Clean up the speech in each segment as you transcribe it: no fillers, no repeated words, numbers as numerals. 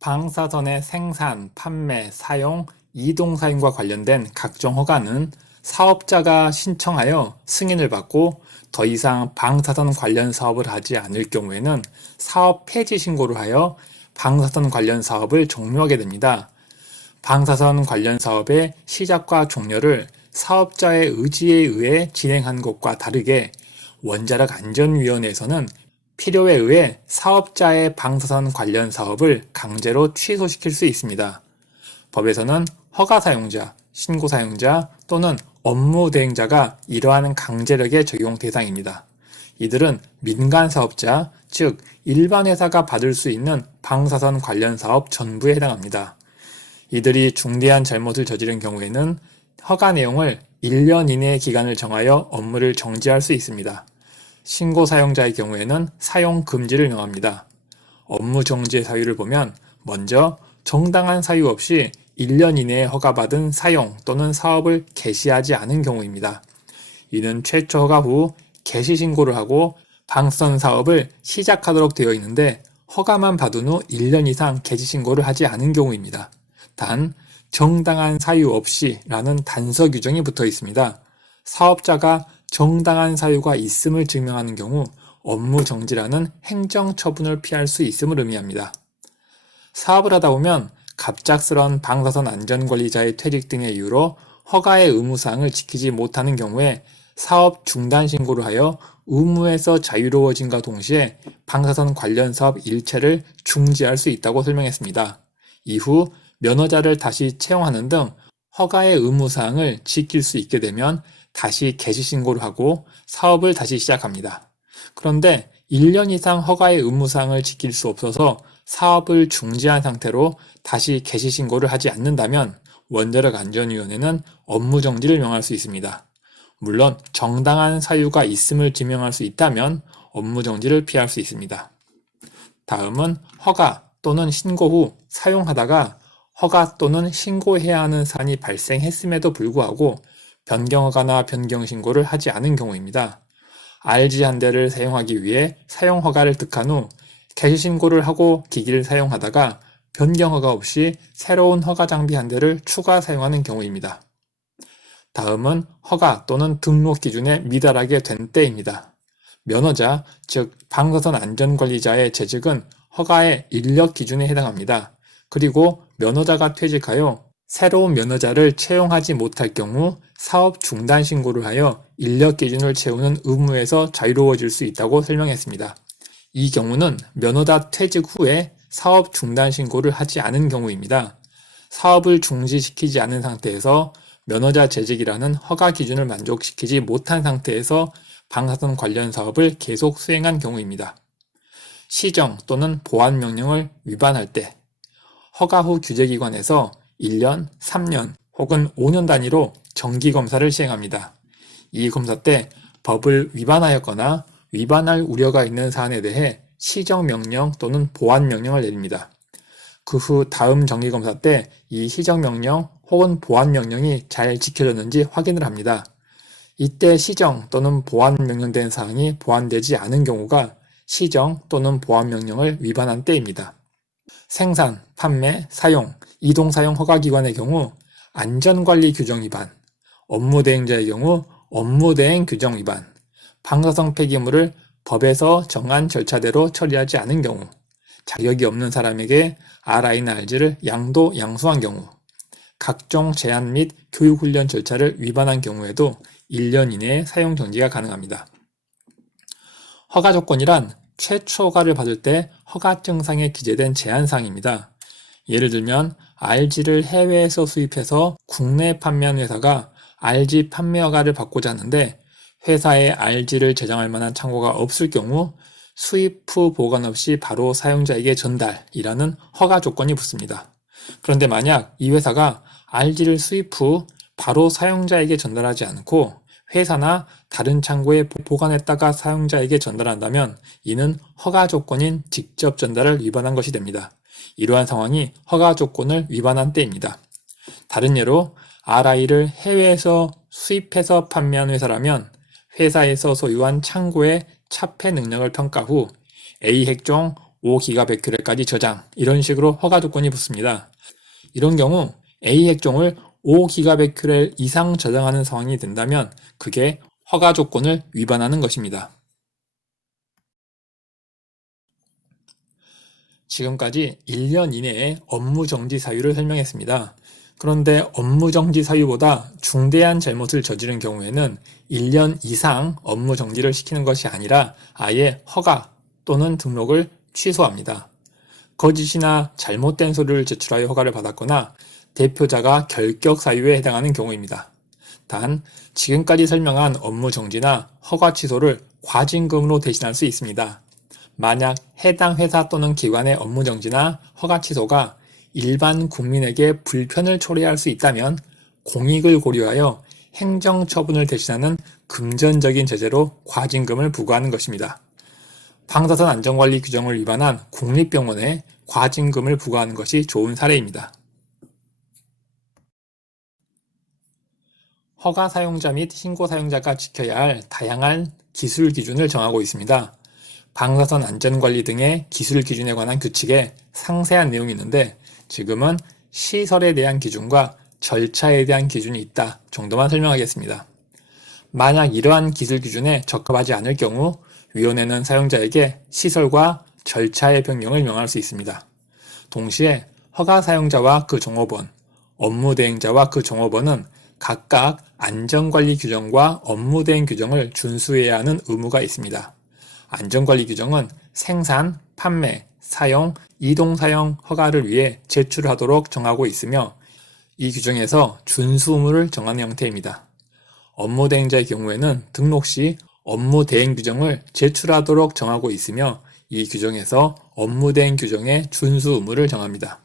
방사선의 생산, 판매, 사용, 이동 사용과 관련된 각종 허가는 사업자가 신청하여 승인을 받고 더 이상 방사선 관련 사업을 하지 않을 경우에는 사업 폐지 신고를 하여 방사선 관련 사업을 종료하게 됩니다. 방사선 관련 사업의 시작과 종료를 사업자의 의지에 의해 진행한 것과 다르게 원자력 안전위원회에서는 필요에 의해 사업자의 방사선 관련 사업을 강제로 취소시킬 수 있습니다. 법에서는 허가 사용자, 신고 사용자 또는 업무 대행자가 이러한 강제력의 적용 대상입니다. 이들은 민간 사업자, 즉 일반 회사가 받을 수 있는 방사선 관련 사업 전부에 해당합니다. 이들이 중대한 잘못을 저지른 경우에는 허가 내용을 1년 이내의 기간을 정하여 업무를 정지할 수 있습니다. 신고 사용자의 경우에는 사용 금지를 명합니다. 업무 정지의 사유를 보면 먼저 정당한 사유 없이 1년 이내에 허가받은 사용 또는 사업을 개시하지 않은 경우입니다. 이는 최초 허가 후 개시 신고를 하고 방사선 사업을 시작하도록 되어 있는데 허가만 받은 후 1년 이상 개시 신고를 하지 않은 경우입니다. 단 정당한 사유 없이 라는 단서 규정이 붙어 있습니다. 사업자가 정당한 사유가 있음을 증명하는 경우 업무 정지라는 행정 처분을 피할 수 있음을 의미합니다. 사업을 하다 보면 갑작스런 방사선 안전관리자의 퇴직 등의 이유로 허가의 의무사항을 지키지 못하는 경우에 사업 중단 신고를 하여 의무에서 자유로워짐과 동시에 방사선 관련 사업 일체를 중지할 수 있다고 설명했습니다. 이후 면허자를 다시 채용하는 등 허가의 의무사항을 지킬 수 있게 되면 다시 개시 신고를 하고 사업을 다시 시작합니다. 그런데 1년 이상 허가의 의무사항을 지킬 수 없어서 사업을 중지한 상태로 다시 개시 신고를 하지 않는다면 원자력 안전위원회는 업무 정지를 명할 수 있습니다. 물론 정당한 사유가 있음을 증명할 수 있다면 업무 정지를 피할 수 있습니다. 다음은 허가 또는 신고 후 사용하다가 허가 또는 신고해야 하는 사안이 발생했음에도 불구하고 변경허가나 변경신고를 하지 않은 경우입니다. RG 한 대를 사용하기 위해 사용허가를 득한 후 개시신고를 하고 기기를 사용하다가 변경허가 없이 새로운 허가 장비 한 대를 추가 사용하는 경우입니다. 다음은 허가 또는 등록 기준에 미달하게 된 때입니다. 면허자, 즉 방사선 안전관리자의 재직은 허가의 인력 기준에 해당합니다. 그리고 면허자가 퇴직하여 새로운 면허자를 채용하지 못할 경우 사업 중단 신고를 하여 인력 기준을 채우는 의무에서 자유로워질 수 있다고 설명했습니다. 이 경우는 면허자 퇴직 후에 사업 중단 신고를 하지 않은 경우입니다. 사업을 중지시키지 않은 상태에서 면허자 재직이라는 허가 기준을 만족시키지 못한 상태에서 방사선 관련 사업을 계속 수행한 경우입니다. 시정 또는 보안 명령을 위반할 때 허가 후 규제기관에서 1년, 3년 혹은 5년 단위로 정기검사를 시행합니다. 이 검사 때 법을 위반하였거나 위반할 우려가 있는 사안에 대해 시정명령 또는 보안명령을 내립니다. 그 후 다음 정기검사 때 이 시정명령 혹은 보안명령이 잘 지켜졌는지 확인을 합니다. 이때 시정 또는 보안명령된 사항이 보완되지 않은 경우가 시정 또는 보안명령을 위반한 때입니다. 생산, 판매, 사용, 이동사용 허가기관의 경우 안전관리 규정 위반, 업무대행자의 경우 업무대행 규정 위반, 방사성 폐기물을 법에서 정한 절차대로 처리하지 않은 경우, 자격이 없는 사람에게 RI나 RG를 양도 양수한 경우, 각종 제한 및 교육훈련 절차를 위반한 경우에도 1년 이내에 사용 정지가 가능합니다. 허가 조건이란 최초 허가를 받을 때 허가증상에 기재된 제한사항입니다. 예를 들면 RG를 해외에서 수입해서 국내에 판매한 회사가 RG 판매 허가를 받고자 하는데 회사에 RG를 제정할 만한 창고가 없을 경우 수입 후 보관 없이 바로 사용자에게 전달이라는 허가 조건이 붙습니다. 그런데 만약 이 회사가 RG를 수입 후 바로 사용자에게 전달하지 않고 회사나 다른 창고에 보관했다가 사용자에게 전달한다면 이는 허가 조건인 직접 전달을 위반한 것이 됩니다. 이러한 상황이 허가 조건을 위반한 때입니다. 다른 예로 RI를 해외에서 수입해서 판매한 회사라면 회사에서 소유한 창고의 차폐 능력을 평가 후 A 핵종 5GBq까지 저장, 이런 식으로 허가 조건이 붙습니다. 이런 경우 A 핵종을 5GBq 이상 저장하는 상황이 된다면 그게 허가 조건을 위반하는 것입니다. 지금까지 1년 이내의 업무 정지 사유를 설명했습니다. 그런데 업무 정지 사유보다 중대한 잘못을 저지른 경우에는 1년 이상 업무 정지를 시키는 것이 아니라 아예 허가 또는 등록을 취소합니다. 거짓이나 잘못된 서류를 제출하여 허가를 받았거나 대표자가 결격 사유에 해당하는 경우입니다. 단, 지금까지 설명한 업무 정지나 허가 취소를 과징금으로 대신할 수 있습니다. 만약 해당 회사 또는 기관의 업무 정지나 허가 취소가 일반 국민에게 불편을 초래할 수 있다면 공익을 고려하여 행정처분을 대신하는 금전적인 제재로 과징금을 부과하는 것입니다. 방사선 안전관리 규정을 위반한 국립병원에 과징금을 부과하는 것이 좋은 사례입니다. 허가 사용자 및 신고 사용자가 지켜야 할 다양한 기술 기준을 정하고 있습니다. 방사선 안전관리 등의 기술 기준에 관한 규칙에 상세한 내용이 있는데 지금은 시설에 대한 기준과 절차에 대한 기준이 있다 정도만 설명하겠습니다. 만약 이러한 기술 기준에 적합하지 않을 경우 위원회는 사용자에게 시설과 절차의 변경을 명할 수 있습니다. 동시에 허가 사용자와 그 종업원, 업무 대행자와 그 종업원은 각각 안전관리 규정과 업무 대행 규정을 준수해야 하는 의무가 있습니다. 안전관리 규정은 생산, 판매, 사용, 이동 사용 허가를 위해 제출하도록 정하고 있으며 이 규정에서 준수 의무를 정하는 형태입니다. 업무 대행자의 경우에는 등록 시 업무 대행 규정을 제출하도록 정하고 있으며 이 규정에서 업무 대행 규정의 준수 의무를 정합니다.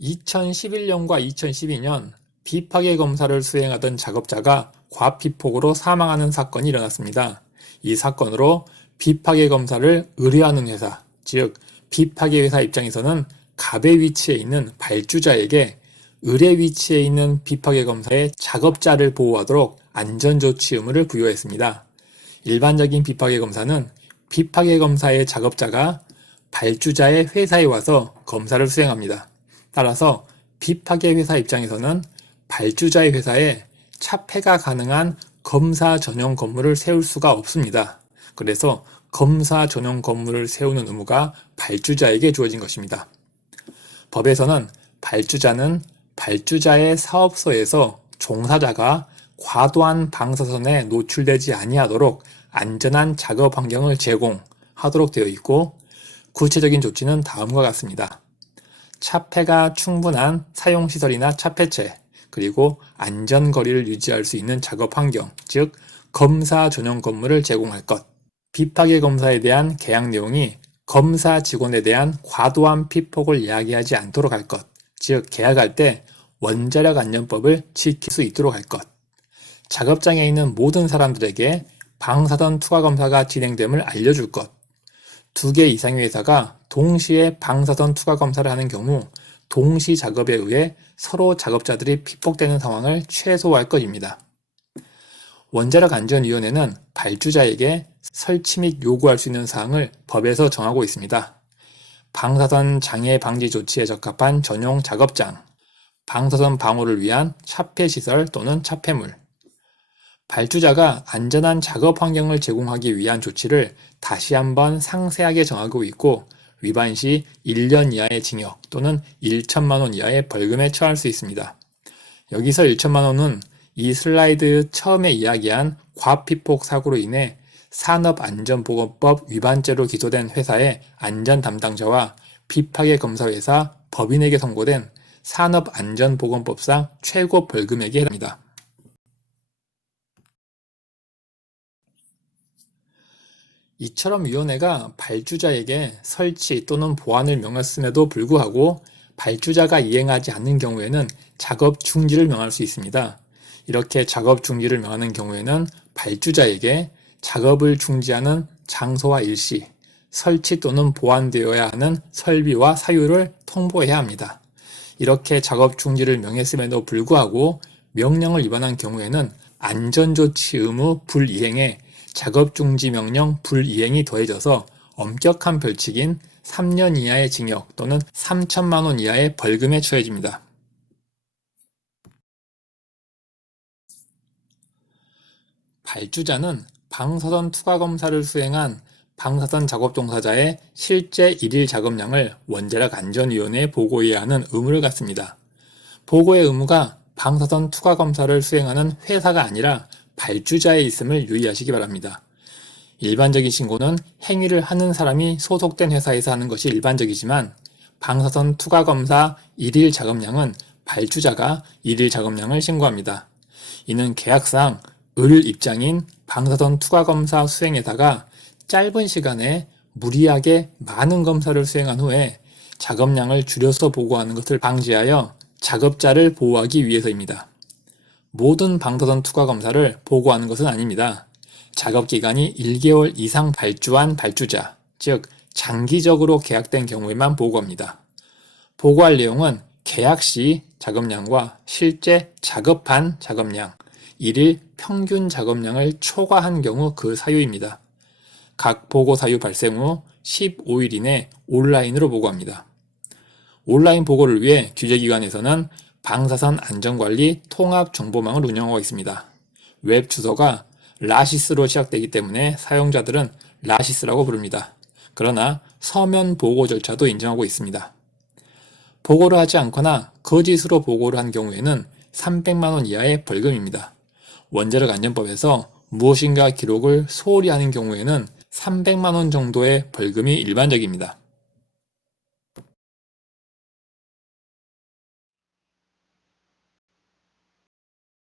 2011년과 2012년 비파괴 검사를 수행하던 작업자가 과피폭으로 사망하는 사건이 일어났습니다. 이 사건으로 비파괴 검사를 의뢰하는 회사, 즉 비파괴 회사 입장에서는 갑의 위치에 있는 발주자에게 의뢰 위치에 있는 비파괴 검사의 작업자를 보호하도록 안전조치 의무를 부여했습니다. 일반적인 비파괴 검사는 비파괴 검사의 작업자가 발주자의 회사에 와서 검사를 수행합니다. 따라서 비파괴 회사 입장에서는 발주자의 회사에 차폐가 가능한 검사 전용 건물을 세울 수가 없습니다. 그래서 검사 전용 건물을 세우는 의무가 발주자에게 주어진 것입니다. 법에서는 발주자는 발주자의 사업소에서 종사자가 과도한 방사선에 노출되지 아니하도록 안전한 작업 환경을 제공하도록 되어 있고 구체적인 조치는 다음과 같습니다. 차폐가 충분한 사용시설이나 차폐체, 그리고 안전거리를 유지할 수 있는 작업 환경, 즉 검사 전용 건물을 제공할 것. 비파괴 검사에 대한 계약 내용이 검사 직원에 대한 과도한 피폭을 이야기하지 않도록 할 것, 즉 계약할 때 원자력 안전법을 지킬 수 있도록 할 것. 작업장에 있는 모든 사람들에게 방사선 투하 검사가 진행됨을 알려줄 것. 2개 이상의 회사가 동시에 방사선 투하 검사를 하는 경우 동시 작업에 의해 서로 작업자들이 피폭되는 상황을 최소화할 것입니다. 원자력안전위원회는 발주자에게 설치 및 요구할 수 있는 사항을 법에서 정하고 있습니다. 방사선 장애 방지 조치에 적합한 전용 작업장, 방사선 방호를 위한 차폐시설 또는 차폐물, 발주자가 안전한 작업 환경을 제공하기 위한 조치를 다시 한번 상세하게 정하고 있고 위반 시 1년 이하의 징역 또는 1천만 원 이하의 벌금에 처할 수 있습니다. 여기서 1천만 원은 이 슬라이드 처음에 이야기한 과피폭 사고로 인해 산업안전보건법 위반죄로 기소된 회사의 안전 담당자와 비파괴 검사회사 법인에게 선고된 산업안전보건법상 최고 벌금액에 해당합니다. 이처럼 위원회가 발주자에게 설치 또는 보안을 명했음에도 불구하고 발주자가 이행하지 않는 경우에는 작업 중지를 명할 수 있습니다. 이렇게 작업 중지를 명하는 경우에는 발주자에게 작업을 중지하는 장소와 일시, 설치 또는 보완되어야 하는 설비와 사유를 통보해야 합니다. 이렇게 작업 중지를 명했음에도 불구하고 명령을 위반한 경우에는 안전조치 의무 불이행에 작업 중지 명령 불이행이 더해져서 엄격한 벌칙인 3년 이하의 징역 또는 3천만 원 이하의 벌금에 처해집니다. 발주자는 방사선 투과 검사를 수행한 방사선 작업 종사자의 실제 일일 작업량을 원자력 안전위원회에 보고해야 하는 의무를 갖습니다. 보고의 의무가 방사선 투과 검사를 수행하는 회사가 아니라 발주자에 있음을 유의하시기 바랍니다. 일반적인 신고는 행위를 하는 사람이 소속된 회사에서 하는 것이 일반적이지만 방사선 투과 검사 일일 작업량은 발주자가 일일 작업량을 신고합니다. 이는 계약상 을 입장인 방사선 투과 검사 수행에다가 짧은 시간에 무리하게 많은 검사를 수행한 후에 작업량을 줄여서 보고하는 것을 방지하여 작업자를 보호하기 위해서입니다. 모든 방사선 투과 검사를 보고하는 것은 아닙니다. 작업기간이 1개월 이상 발주한 발주자, 즉 장기적으로 계약된 경우에만 보고합니다. 보고할 내용은 계약 시 작업량과 실제 작업한 작업량, 일일 평균 작업량을 초과한 경우 그 사유입니다. 각 보고 사유 발생 후 15일 이내 온라인으로 보고합니다. 온라인 보고를 위해 규제기관에서는 방사선 안전관리 통합정보망을 운영하고 있습니다. 웹 주소가 라시스로 시작되기 때문에 사용자들은 라시스라고 부릅니다. 그러나 서면 보고 절차도 인정하고 있습니다. 보고를 하지 않거나 거짓으로 보고를 한 경우에는 300만 원 이하의 벌금입니다. 원자력 안전법에서 무엇인가 기록을 소홀히 하는 경우에는 300만 원 정도의 벌금이 일반적입니다.